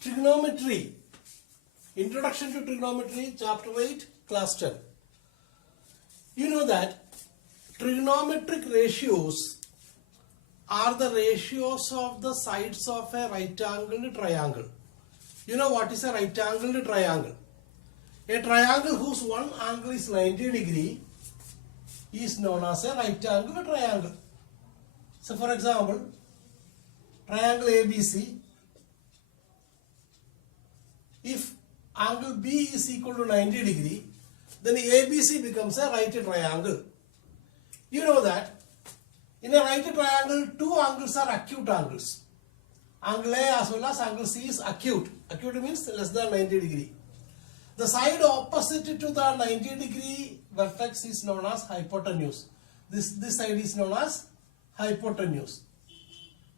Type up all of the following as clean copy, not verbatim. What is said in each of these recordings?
Trigonometry. Introduction to Trigonometry, Chapter 8, Class 10. You know that trigonometric ratios are the ratios of the sides of a right-angled triangle. You know what is a right-angled triangle? A triangle whose one angle is 90 degree is known as a right-angled triangle. So for example, triangle ABC, if angle B is equal to 90 degree, then ABC becomes a right triangle. You know that in a right triangle, two angles are acute angles. Angle A as well as angle C is acute. Acute means less than 90 degree. The side opposite to the 90 degree vertex is known as hypotenuse. This side is known as hypotenuse.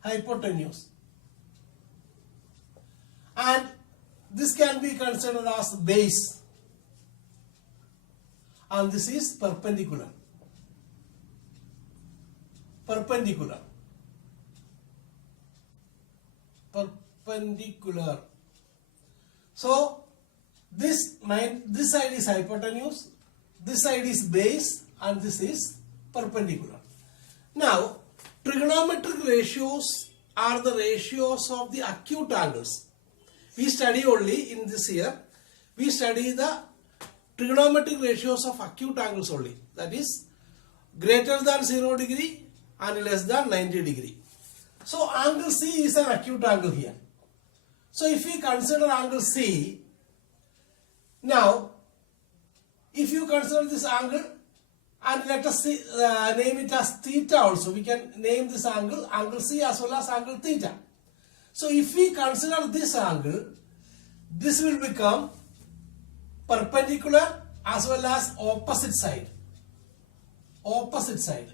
Hypotenuse. And this can be considered as base. And this is perpendicular. Perpendicular. Perpendicular. So this side is hypotenuse, this side is base, and this is perpendicular. Now, trigonometric ratios are the ratios of the acute angles. We study only in this year, we study the trigonometric ratios of acute angles only. That is greater than 0 degree and less than 90 degree. So angle C is an acute angle here. So if we consider angle C, now if you consider this angle and let us see, name it as theta also, we can name this angle C as well as angle theta. So if we consider this angle, this will become perpendicular as well as opposite side. Opposite side.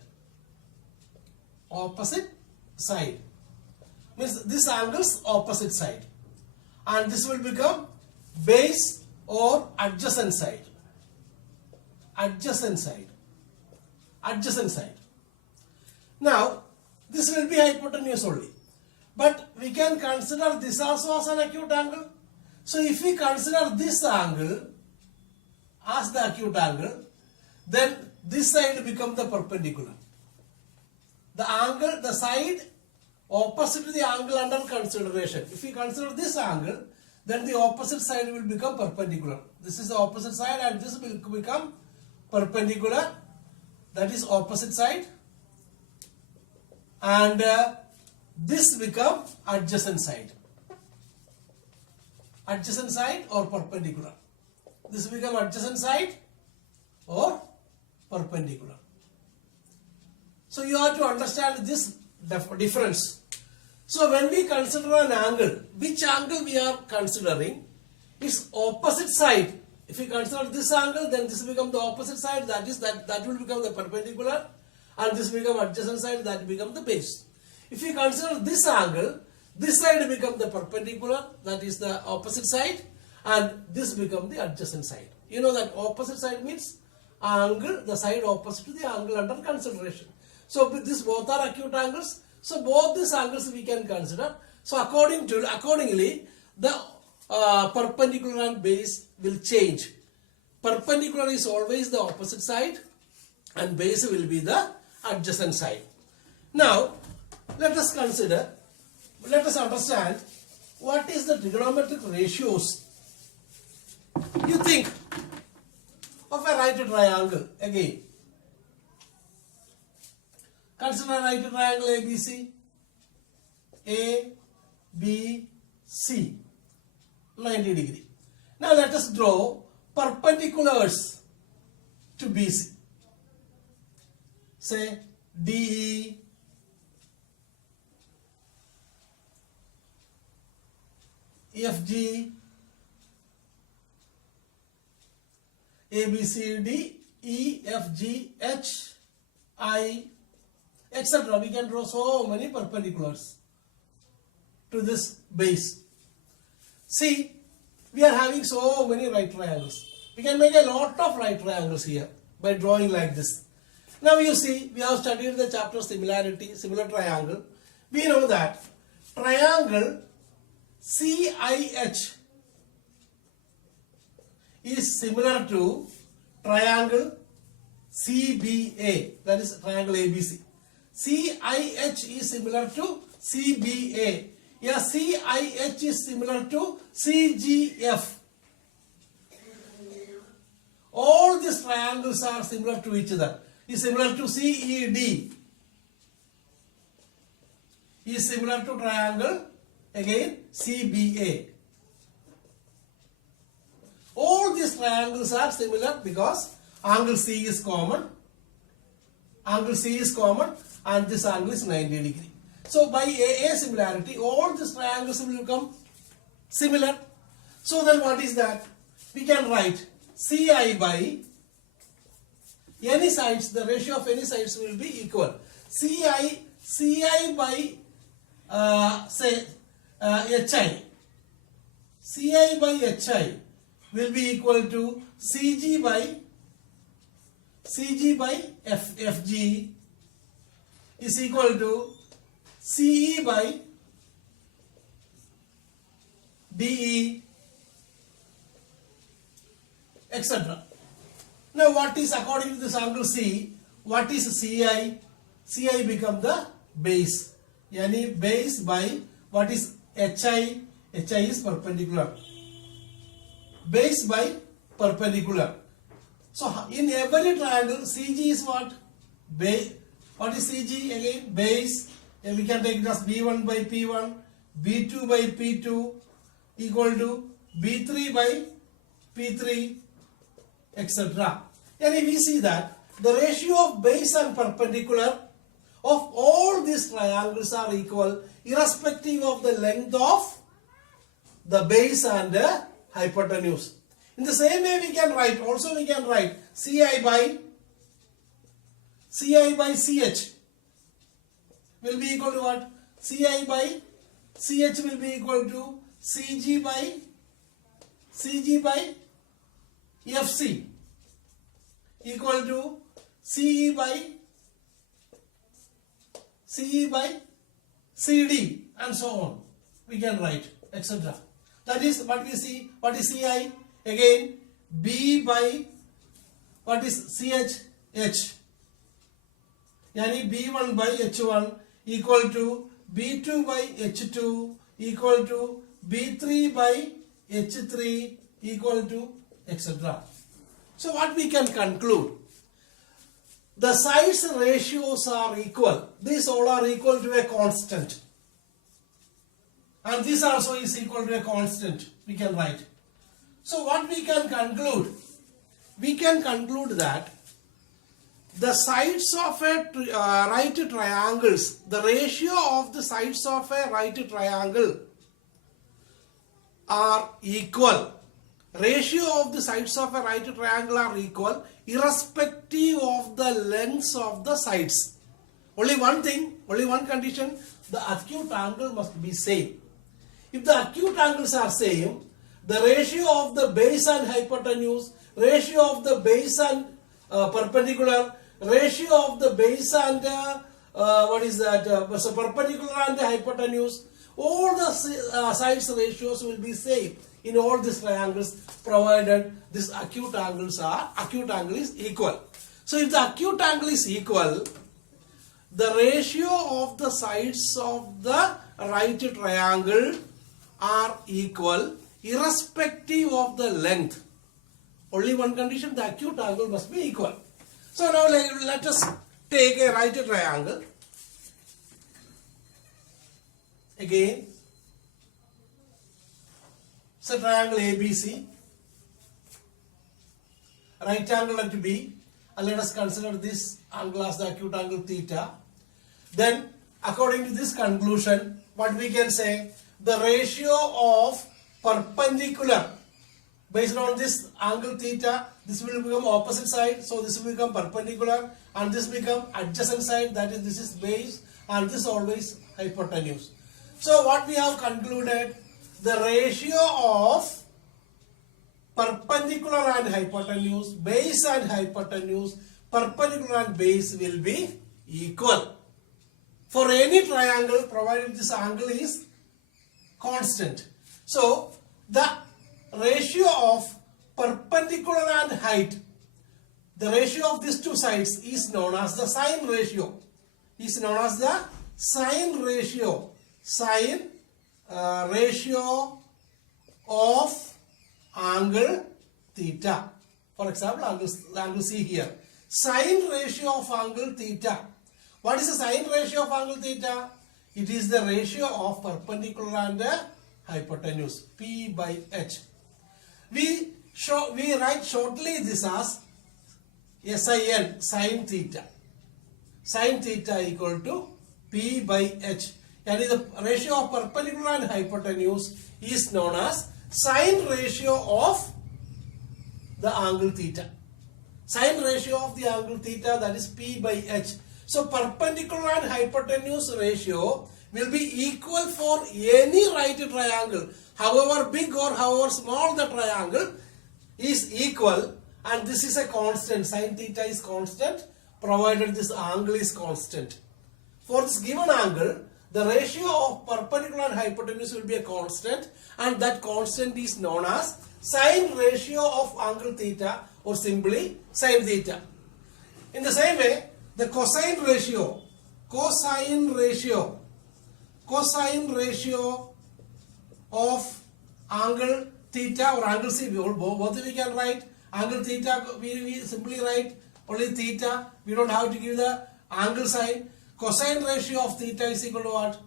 Opposite side. Means this angle's opposite side. And this will become base or adjacent side. Adjacent side. Adjacent side. Now, this will be hypotenuse only. But we can consider this also as an acute angle. So if we consider this angle as the acute angle, then this side becomes the perpendicular. The angle, the side opposite to the angle under consideration. If we consider this angle, then the opposite side will become perpendicular. This is the opposite side and this will become perpendicular. That is opposite side. And this become adjacent side. Adjacent side or perpendicular. This become adjacent side or perpendicular. So you have to understand this difference. So when we consider an angle, which angle we are considering is opposite side. If we consider this angle, then this become the opposite side, that will become the perpendicular, and this become adjacent side, that become the base. If we consider this angle, this side become the perpendicular, that is the opposite side, and this become the adjacent side. You know that opposite side means angle, the side opposite to the angle under consideration. So this both are acute angles. So both these angles we can consider. So accordingly, the perpendicular and base will change. Perpendicular is always the opposite side, and base will be the adjacent side. Now, let us understand what is the trigonometric ratios. You think of a right triangle again. Consider a right triangle ABC. A, B, C. 90 degree. Now let us draw perpendiculars to BC. Say DE, FG, ABCD, EFG, H, I, etc. We can draw so many perpendiculars to this base. See, we are having so many right triangles. We can make a lot of right triangles here by drawing like this. Now you see, we have studied the chapter similarity, similar triangle. We know that triangle CIH is similar to triangle CBA, that is triangle ABC. CIH is similar to CBA. Yeah, CIH is similar to CGF. All these triangles are similar to each other. Is similar to CED. Is similar to triangle again CBA. All these triangles are similar because angle C is common. Angle C is common and this angle is 90 degree. So by AA similarity, all these triangles will become similar. So then what is that? We can write CI by any sides, the ratio of any sides will be equal. CI by HI. CI by HI will be equal to CG by FG is equal to CE by DE, etc. Now what is, according to this angle C, what is CI? CI become the base. Yani base by what is HI? HI is perpendicular. Base by perpendicular. So in every triangle, CG is what? Base. What is CG? Again, base. And we can take it as B1 by P1, B2 by P2 equal to B3 by P3, etc. And if we see that the ratio of base and perpendicular of all these triangles are equal irrespective of the length of the base and the hypotenuse. In the same way we can write, also we can write CI by CH will be equal to what? CI by CH will be equal to CG by FC equal to CE by CD and so on. We can write, etc. That is what we see. What is CI? Again, B by what is CH? Yani B1 by H1 equal to B2 by H2 equal to B3 by H3 equal to etc. So what we can conclude? The sides ratios are equal. These all are equal to a constant. And this also is equal to a constant. We can write. So what we can conclude? We can conclude that the sides of a right triangles, the ratio of the sides of a right triangle are equal. Ratio of the sides of a right triangle are equal irrespective of the lengths of the sides. Only one thing, only one condition, the acute angle must be same. If the acute angles are same, the ratio of the base and hypotenuse, ratio of the base and perpendicular, ratio of the base and so perpendicular and the hypotenuse, all the sides ratios will be same in all these triangles provided this acute angle is equal. So if the acute angle is equal, the ratio of the sides of the right triangle are equal irrespective of the length. Only one condition, the acute angle must be equal. So now let us take a right triangle. Again, it's a triangle ABC. Right angle at B. And let us consider this angle as the acute angle theta. Then, according to this conclusion, what we can say? The ratio of perpendicular, based on this angle theta, this will become opposite side, so this will become perpendicular, and this become adjacent side, that is, this is base, and this always hypotenuse. So what we have concluded, the ratio of perpendicular and hypotenuse, base and hypotenuse, perpendicular and base will be equal for any triangle provided this angle is constant. So the ratio of perpendicular and height, the ratio of these two sides is known as the sine ratio. Is known as the sine ratio. Sine ratio of angle theta. For example, angle C here. Sine ratio of angle theta. What is the sine ratio of angle theta? It is the ratio of perpendicular and hypotenuse, P by H. We write shortly this as SIN, sine theta. Sine theta equal to P by H. And the ratio of perpendicular and hypotenuse is known as sine ratio of the angle theta. Sine ratio of the angle theta, that is P by H. So perpendicular and hypotenuse ratio will be equal for any right triangle. However big or however small the triangle is equal, and this is a constant. Sine theta is constant provided this angle is constant. For this given angle, the ratio of perpendicular and hypotenuse will be a constant, and that constant is known as sine ratio of angle theta, or simply sine theta. In the same way, the cosine ratio of angle theta or angle C, both we can write. Angle theta, we simply write only theta. We don't have to give the angle sign. Cosine ratio of theta is equal to what?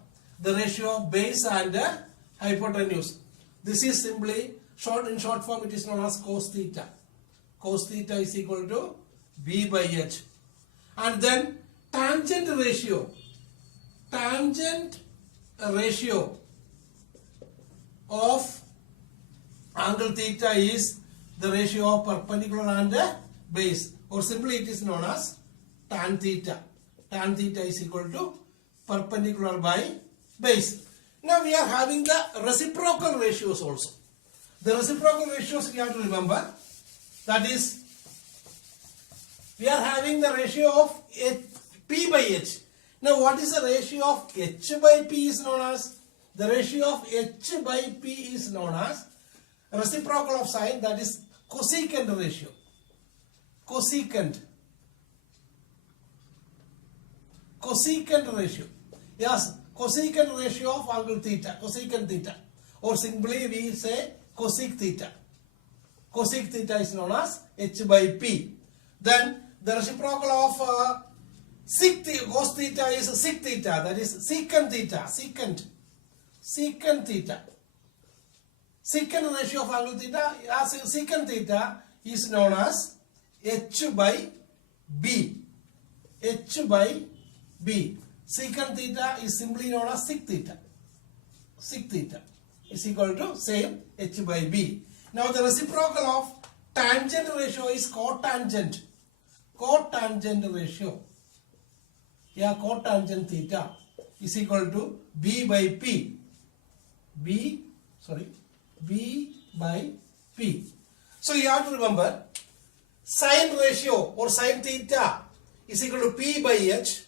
The ratio of base and hypotenuse. This is simply, in short form, it is known as cos theta. Cos theta is equal to B by H. And then tangent ratio of angle theta is the ratio of perpendicular and base, or simply it is known as tan theta. Tan theta is equal to perpendicular by base. Now we are having the reciprocal ratios also. The reciprocal ratios we have to remember, that is, we are having the ratio of P by H. Now what is the ratio of H by P is known as? The ratio of H by P is known as reciprocal of sine, that is cosecant ratio. Cosecant ratio. Yes, cosecant ratio of angle theta, cosecant theta, or simply we say cosec theta. Cosec theta is known as H by P. Then the reciprocal of cos theta is sec theta, that is secant theta, secant theta. Secant ratio of angle theta, as secant theta is known as H by B. H by B. Secant theta is simply known as sec theta. Sec theta is equal to same H by B. Now the reciprocal of tangent ratio is cotangent. Cotangent ratio. Yeah, cotangent theta is equal to B by P. B by P. So you have to remember, sine ratio or sine theta is equal to P by H,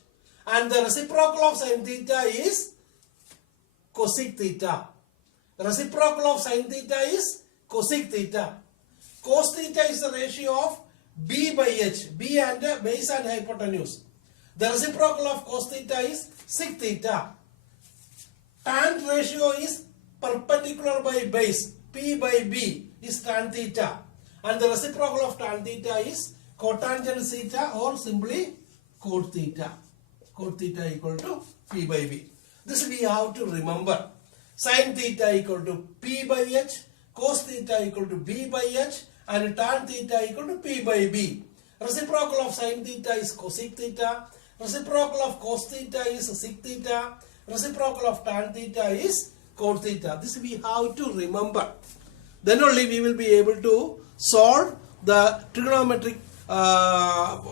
and the reciprocal of sine theta is cosec theta. The reciprocal of sine theta is cosec theta. Cos theta is the ratio of B by H, B and base and hypotenuse. The reciprocal of cos theta is sec theta. Tan ratio is perpendicular by base, P by B is tan theta, and the reciprocal of tan theta is cotangent theta, or simply cot theta. Cot theta equal to P by B. This we have to remember. Sin theta equal to P by H, cos theta equal to B by H, and tan theta equal to P by B. Reciprocal of sin theta is cosec theta. Reciprocal of cos theta is sec theta. Reciprocal of tan theta is cot theta. This we have to remember. Then only we will be able to solve the trigonometric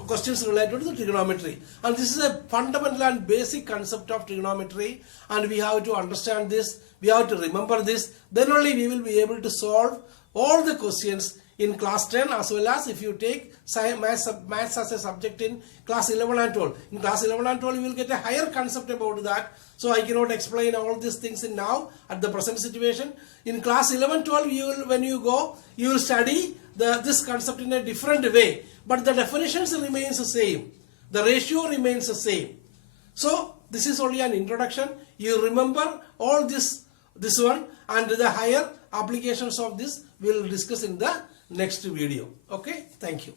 questions related to the trigonometry. And this is a fundamental and basic concept of trigonometry, and we have to understand this, we have to remember this. Then only we will be able to solve all the questions in class 10, as well as if you take maths as a subject in class 11 and 12. In class 11 and 12 you will get a higher concept about that. So I cannot explain all these things in now at the present situation. In class 11, 12, you will, when you go, you will study this concept in a different way. But the definitions remains the same. The ratio remains the same. So this is only an introduction. You remember all this one, and the higher applications of this we will discuss in the next video. Okay, thank you.